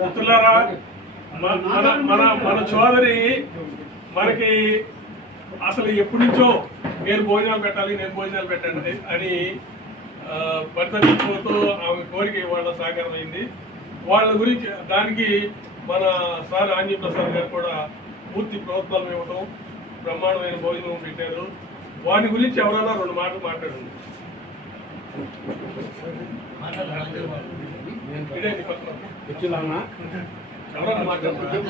మిత్రులారా, మన సోదరి మనకి అసలు ఎప్పటి నుంచో నేను భోజనాలు పెట్టండి అని పరితపించుకుంటూ ఆమె కోరిక వాళ్ళ సాకారమైంది. వాళ్ళ గురించి దానికి మన సార్ ఆంజీ ప్రసాద్ గారు కూడా పూర్తి ప్రోత్సాహం ఇవ్వటం, బ్రహ్మాండమైన భోజనం పెట్టారు. వాటి గురించి ఎవరైనా రెండు మాటలు మాట్లాడండి. ఎవరైనా మాట్లాడుతున్నారు?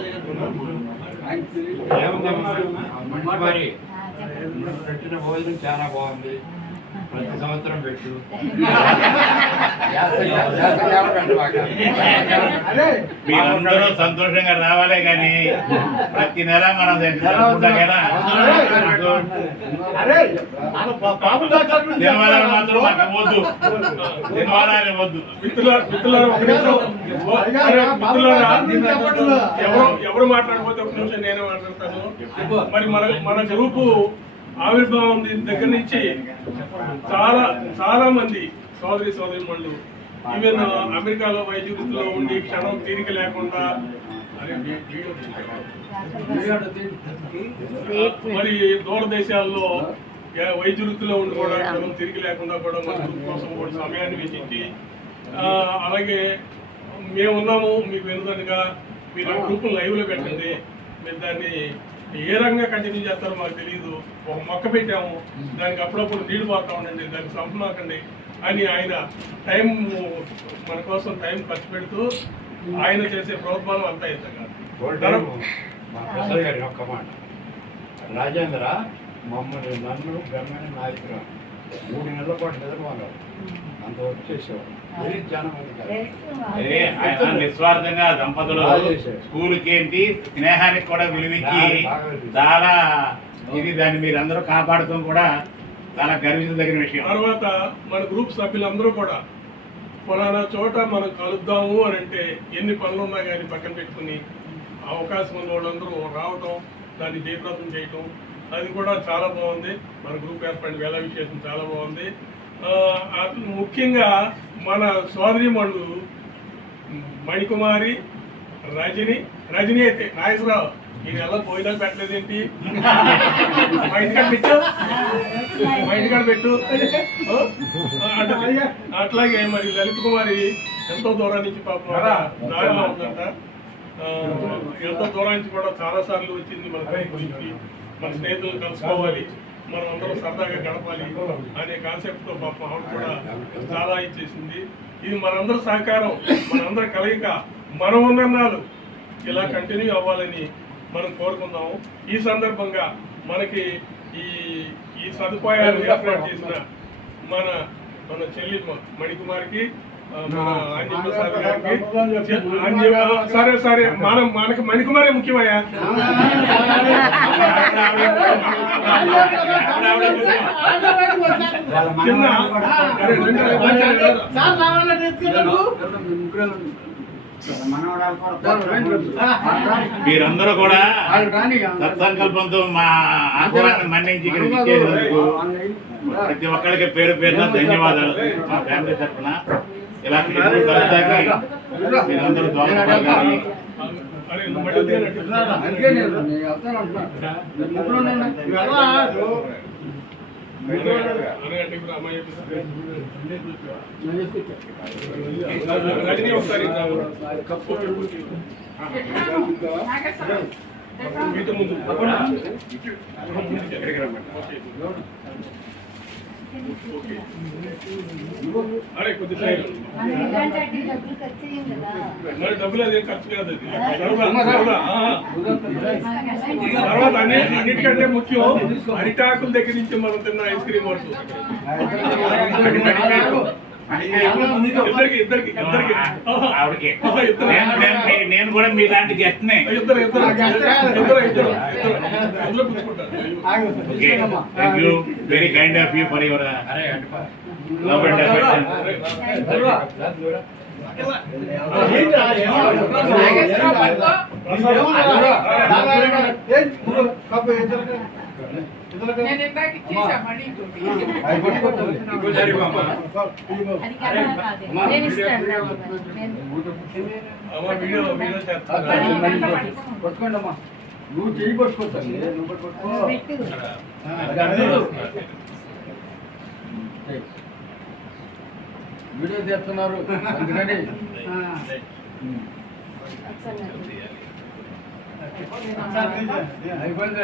పెట్టిన భోజనం చాలా బాగుంది. ప్రతి సంవత్సరం పెట్టు. మీరందరూ సంతోషంగా రావాలే కానీ ప్రతి నెల మనం మాత్రం మాకు వద్దు, దినవారాలు వద్దు. ఎవరు మాట్లాడకపోతే ఒక నిమిషం నేనే మాట్లాడతాను. మరి మన గ్రూపు ఆవిర్భావం దగ్గర నుంచి చాలా మంది సోదరిమణులు ఈవెన్ అమెరికాలో వైద్య వృత్తిలో ఉండి క్షణం తీరిక లేకుండా మరి దూర దేశాల్లో వైద్య వృత్తిలో ఉండి కూడా క్షణం తీరిక లేకుండా కూడా మన గ్రూప్ కోసం కూడా సమయాన్ని వెచ్చించి, అలాగే మేమున్నాము మీకు వెనుదనుగా మీరు ఆ గ్రూప్ లైవ్లో పెట్టండి, మీరు దాన్ని ఏ రకంగా కంటిన్యూ చేస్తారో మాకు తెలియదు. ఒక మొక్క పెట్టాము, దానికి అప్పుడప్పుడు నీళ్లు పోతా ఉండండి, దానికి సంపమాకండి అని ఆయన టైం మన కోసం టైం ఖర్చు పెడుతూ ఆయన చేసే ప్రోత్సాహం అంతా ఇంతగా. ఒక్క మాట, రాజేంద్ర మమ్మల్ని నన్ను గమ్మని నాయకుడు 3 నెలల పాటు నిద్రపోన్నారు, అంత వర్క్ చేసేవాడు. నిస్వార్థంగా దంపతులు స్కూల్కి ఏంటి స్నేహానికి కూడా విలువించి చాలా ఇది దాన్ని మీరు అందరూ కాపాడుతాం కూడా చాలా గర్వించదగిన విషయం. తర్వాత మన గ్రూప్ సభ్యులందరూ కూడా ఫలానా చోట మనం కలుద్దాము అని అంటే ఎన్ని పనులున్నా కానీ పక్కన పెట్టుకుని అవకాశం ఉన్న వాళ్ళందరూ రావటం, దాన్ని జయప్రదం చేయటం, అది కూడా చాలా బాగుంది. మన గ్రూప్ ఏర్పడిన వేళ విశేషం చాలా బాగుంది. ముఖ్యంగా మన సోదరిమణులు మణికుమారి, రజని అయితే నాగేశ్వరరావు ఈ నెల భోజనాలు పెట్టలేదేంటి, మా ఇంటికాడ పెట్టు. అట్లాగే మరి లలిత కుమారి ఎంతో దూరం నుంచి పాపం దారిలో ఉందంట, ఎంతో దూరం నుంచి కూడా చాలా సార్లు వచ్చింది మన గురించి, మన స్నేహితులను కలుసుకోవాలి, మనం అందరం సరదాగా గడపాలి అనే కాన్సెప్ట్తో పాపం ఆవిడ కూడా చాలా ఇచ్చేసింది. ఇది మనందరూ సహకారం, మనందరి కలయిక, మనం ఉన్నన్నాళ్ళు ఇలా కంటిన్యూ అవ్వాలని మనం కోరుకుందాము. ఈ సందర్భంగా మనకి ఈ సదుపాయాలు ఏర్పాటు చేసిన మన చెల్లి మణికుమారికి, మన ఆంజీ ప్రసాద్ గారికి, సరే మనకి మణికుమారే ముఖ్యమయ్యా. మీరందరూ కూడా సత్సంకల్పంతో మా ఆహ్వానాన్ని మన్నించి ఇక్కడికి ఇచ్చేందుకు ప్రతి ఒక్కరికి పేరు పేరున ధన్యవాదాలు. మా ఫ్యామిలీ తరఫున ఇలా మీరందరూ దోహదపడాలని ఒకసారి అరే కొద్దిగా మరి డబ్బులు అదే ఖర్చు కాదు. తర్వాత అన్నిటికంటే ముఖ్యం అరిటాకుల దగ్గర నుంచి మనం తిన్న ఐస్ క్రీమ్ వరకు నేను కూడా మీలాంటి గెస్ట్నే. Thank you, very kind of you for your love and affection. నేను ఇందాక ఇచ్చేసా మళ్ళీ ఇంకోటి. అవి పట్టుకోవాలి. అది కెమెరా కాదు. నేను ఇస్తాను. అమ్మ వీడియో చేస్తాను పట్టుకోండి అమ్మా. నువ్వు చెయ్యి పట్టుకోవచ్చు, నువ్వు పట్టుకో. పెట్టు. అది అందరూ వీడియో చేస్తున్నారు అందుకని అయిపోయింది.